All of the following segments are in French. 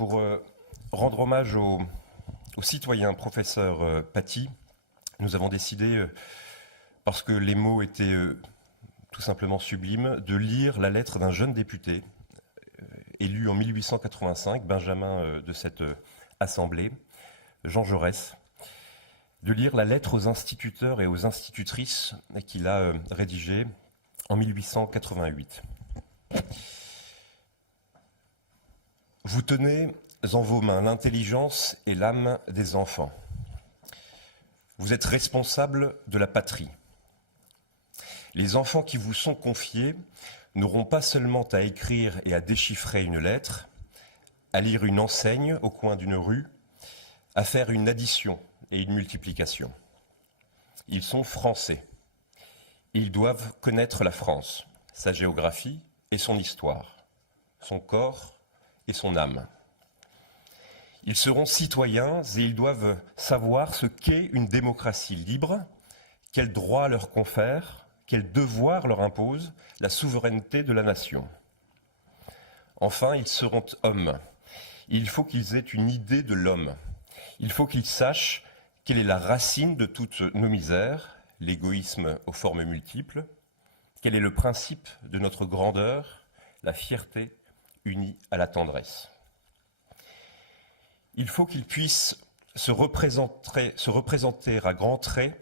Pour rendre hommage au citoyen professeur Paty, nous avons décidé, parce que les mots étaient tout simplement sublimes, de lire la lettre d'un jeune député, élu en 1885, benjamin de cette assemblée, Jean Jaurès, de lire la lettre aux instituteurs et aux institutrices qu'il a rédigée en 1888. Vous tenez en vos mains l'intelligence et l'âme des enfants. Vous êtes responsables de la patrie. Les enfants qui vous sont confiés n'auront pas seulement à écrire et à déchiffrer une lettre, à lire une enseigne au coin d'une rue, à faire une addition et une multiplication. Ils sont français. Ils doivent connaître la France, sa géographie et son histoire, son corps et son âme. Ils seront citoyens et ils doivent savoir ce qu'est une démocratie libre, quels droits leur confère, quels devoirs leur impose la souveraineté de la nation. Enfin, ils seront hommes. Il faut qu'ils aient une idée de l'homme. Il faut qu'ils sachent quelle est la racine de toutes nos misères, l'égoïsme aux formes multiples, quel est le principe de notre grandeur, la fierté unie à la tendresse. Il faut qu'ils puissent se représenter à grands traits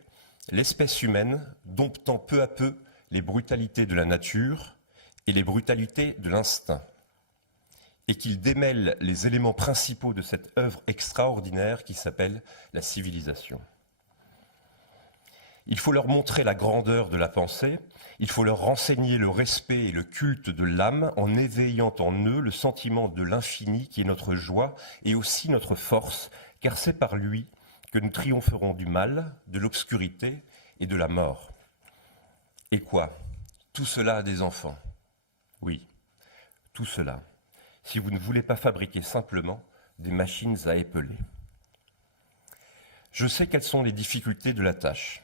l'espèce humaine, domptant peu à peu les brutalités de la nature et les brutalités de l'instinct, et qu'ils démêlent les éléments principaux de cette œuvre extraordinaire qui s'appelle la civilisation. Il faut leur montrer la grandeur de la pensée, il faut leur renseigner le respect et le culte de l'âme en éveillant en eux le sentiment de l'infini qui est notre joie et aussi notre force, car c'est par lui que nous triompherons du mal, de l'obscurité et de la mort. Et quoi? Tout cela a des enfants. Oui, tout cela, si vous ne voulez pas fabriquer simplement des machines à épeler. Je sais quelles sont les difficultés de la tâche.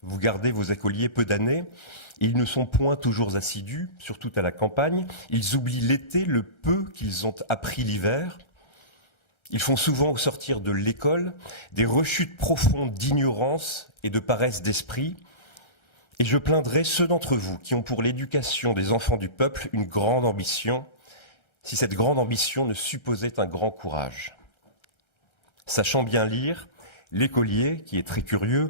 Vous gardez vos écoliers peu d'années, ils ne sont point toujours assidus, surtout à la campagne, ils oublient l'été le peu qu'ils ont appris l'hiver. Ils font souvent au sortir de l'école des rechutes profondes d'ignorance et de paresse d'esprit, et je plaindrai ceux d'entre vous qui ont pour l'éducation des enfants du peuple une grande ambition, si cette grande ambition ne supposait un grand courage. Sachant bien lire, l'écolier, qui est très curieux,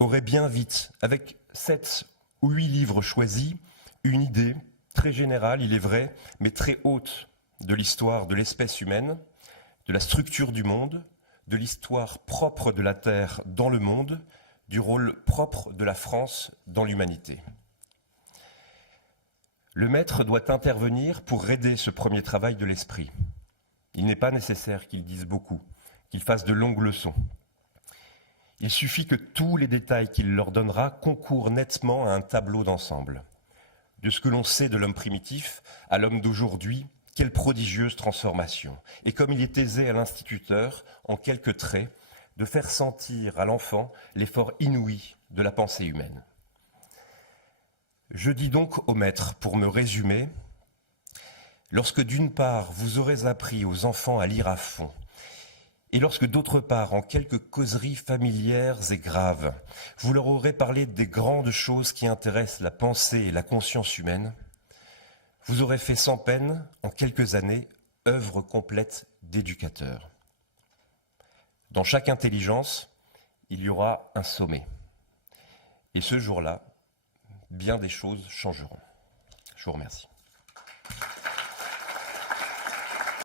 aurait bien vite, avec 7 ou 8 livres choisis, une idée très générale, il est vrai, mais très haute de l'histoire de l'espèce humaine, de la structure du monde, de l'histoire propre de la Terre dans le monde, du rôle propre de la France dans l'humanité. Le maître doit intervenir pour aider ce premier travail de l'esprit. Il n'est pas nécessaire qu'il dise beaucoup, qu'il fasse de longues leçons. Il suffit que tous les détails qu'il leur donnera concourent nettement à un tableau d'ensemble. De ce que l'on sait de l'homme primitif à l'homme d'aujourd'hui, quelle prodigieuse transformation. Et comme il est aisé à l'instituteur, en quelques traits, de faire sentir à l'enfant l'effort inouï de la pensée humaine. Je dis donc au maître, pour me résumer, lorsque d'une part vous aurez appris aux enfants à lire à fond, et lorsque d'autre part, en quelques causeries familières et graves, vous leur aurez parlé des grandes choses qui intéressent la pensée et la conscience humaine, vous aurez fait sans peine, en quelques années, œuvre complète d'éducateur. Dans chaque intelligence, il y aura un sommet. Et ce jour-là, bien des choses changeront. Je vous remercie.